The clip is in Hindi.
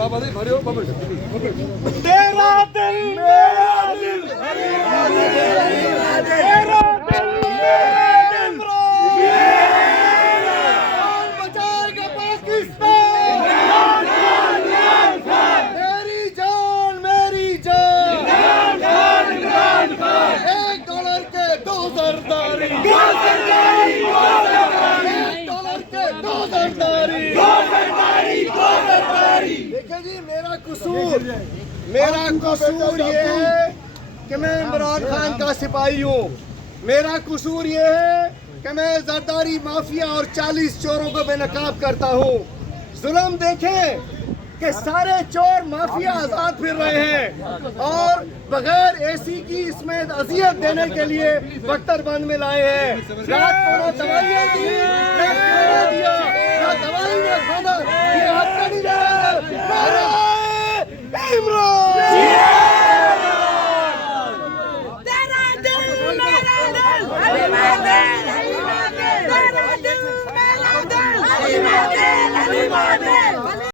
बाबा नहीं भरियो बाबा तेरा दिल मेरा दिल, तेरा दिल मेरा दिल, बचाएगा पाकिस्तान, मेरी जान मेरी जान, $1 के 2 जरदारी, $1 के 2 जरदारी। देखिए जी, मेरा कसूर ये है कि मैं इमरान खान का सिपाही हूँ। मेरा कसूर ये है कि मैं जरदारी माफिया और 40 चोरों को बेनकाब करता हूँ। जुल्म देखें कि सारे चोर माफिया आजाद फिर रहे हैं और बगैर एसी की इसमें अजियत देने के लिए बख्तरबंद में लाए हैं। रात को ना दवाइयाँ दी, ना खाना दिया, ना दवाई